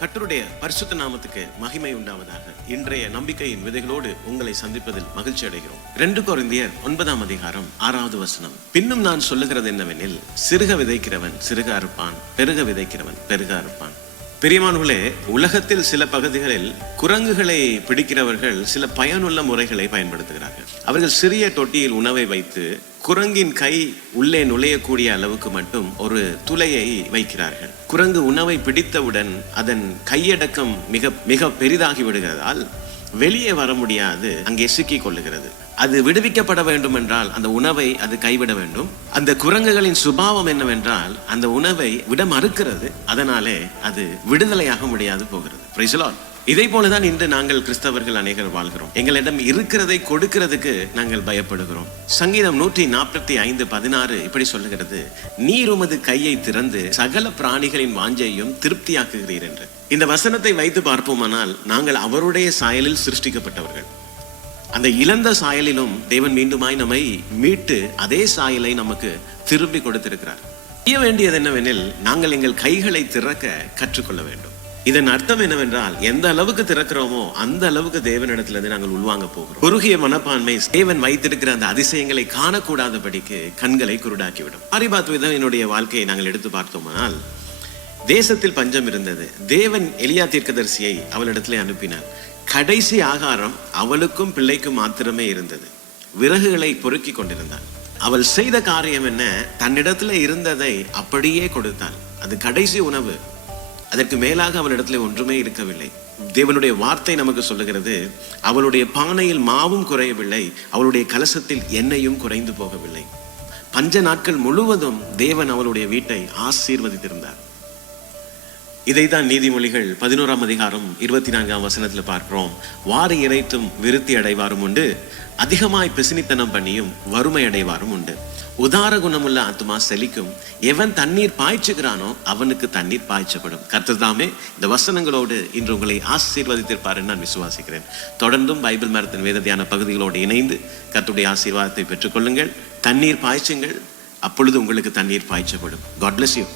கர்த்தருடைய பரிசுத்த நாமத்துக்கு மகிமை உண்டாவதாக. இன்றைய நம்பிக்கையின் விதைகளோடு உங்களை சந்திப்பதில் மகிழ்ச்சி அடைகிறோம். 2 கொரிந்தியர் 9ஆம் அதிகாரம் 6வது வசனம். பின்னும் நான் சொல்லுகிறது என்னவெனில், சிறுக விதைக்கிறவன் சிறுக அறுப்பான், பெருக விதைக்கிறவன் பெருக அறுப்பான். பிரியமானவர்களே, உலகத்தில் சில பகுதிகளில் குரங்குகளை பிடிக்கிறவர்கள் சில பயனுள்ள முறைகளை பயன்படுத்துகிறார்கள். அவர்கள் சிறிய தொட்டியில் உணவை வைத்து குரங்கின் கை உள்ளே நுழையக்கூடிய அளவுக்கு மட்டும் ஒரு துளையை வைக்கிறார்கள். குரங்கு உணவை பிடித்தவுடன் அதன் கையடக்கம் மிக மிக பெரிதாகி விடுகிறதால் வெளியே வர முடியாது, அங்கே சிக்கிக் கொள்ளுகிறது. அது விடுவிக்கப்பட வேண்டும் என்றால் அந்த உணவை அது கைவிட வேண்டும். அந்த குரங்குகளின் சுபாவம் என்னவென்றால் அந்த உணவை விட மறுக்கிறது. அதனாலே அது விடுதலையாக முடியாது போகிறது. Praise the Lord. இதே போலதான் இன்று நாங்கள் கிறிஸ்தவர்கள் அநேகர் வாழ்கிறோம். எங்களிடம் இருக்கிறதை கொடுக்கிறதுக்கு நாங்கள் பயப்படுகிறோம். சங்கீதம் 145:16 இப்படி சொல்லுகிறது, நீர் உமது கையை திறந்து சகல பிராணிகளின் வாஞ்சையும் திருப்தியாக்குகிறீர் என்று. இந்த வசனத்தை வைத்து பார்ப்போமானால், நாங்கள் அவருடைய சாயலில் சிருஷ்டிக்கப்பட்டவர்கள். அந்த இழந்த சாயலிலும் தேவன் மீண்டுமாய் நம்மை மீட்டு அதே சாயலை நமக்கு திரும்பி கொடுத்திருக்கிறார். செய்ய வேண்டியது என்னவெனில், நாங்கள் எங்கள் கைகளை திறக்க கற்றுக்கொள்ள வேண்டும். இதன் அர்த்தம் என்னவென்றால், எந்த அளவுக்கு திறக்கிறோமோ அந்த அளவுக்கு தேவனிடத்திலிருந்து நாங்கள் உள்வாங்க போகிறோம். குறுகிய மனப்பான்மை தேவன் வைத்திருக்கிற அந்த அதிசயங்களை காணக்கூடாதபடிக்கு கண்களை குருடாக்கிவிடும். ஆரிபாத் விதவையினுடைய வாழ்க்கையை நாங்கள் எடுத்து பார்த்தோமானால், தேசத்தில் பஞ்சம் இருந்தது. தேவன் எலியா தீர்க்கதரிசியை அவளிடத்திலே அனுப்பினார். கடைசி ஆகாரம் அவளுக்கும் பிள்ளைக்கும் மாத்திரமே இருந்தது. விறகுகளை பொறுக்கி கொண்டிருந்தாள். அவள் செய்த காரியம் என்ன? தன்னிடத்துல இருந்ததை அப்படியே கொடுத்தாள். அது கடைசி உணவு. அதற்கு மேலாக அவளிடத்துல ஒன்றுமே இருக்கவில்லை. தேவனுடைய வார்த்தை நமக்கு சொல்லுகிறது, அவளுடைய பானையில் மாவும் குறையவில்லை, அவளுடைய கலசத்தில் எண்ணெயும் குறைந்து போகவில்லை. பஞ்ச நாட்கள் முழுவதும் தேவன் அவளுடைய வீட்டை ஆசீர்வதித்திருந்தார். இதைதான் நீதிமொழிகள் 11ஆம் அதிகாரம் 24ஆம் வசனத்துல பார்க்கிறோம். வாரி இறைத்தும் விருத்தி அடைவாரும் உண்டு, அதிகமாய் பிசினித்தனம் பண்ணியும் வறுமை அடைவாரும் உண்டு. உதார குணமுள்ள ஆத்துமா செழிக்கும், எவன் தண்ணீர் பாய்ச்சுகிறானோ அவனுக்கு தண்ணீர் பாய்ச்சப்படும். கர்த்தர் தாமே இந்த வசனங்களோடு இன்று உங்களை ஆசீர்வதித்திருப்பார் என்று நான் விசுவாசிக்கிறேன். தொடர்ந்தும் பைபிள் மரத்தின் வேத தியான பகுதிகளோடு இணைந்து கர்த்தருடைய ஆசீர்வாதத்தை பெற்றுக்கொள்ளுங்கள். தண்ணீர் பாய்ச்சுங்கள், அப்பொழுது உங்களுக்கு தண்ணீர் பாய்ச்சப்படும். God bless you.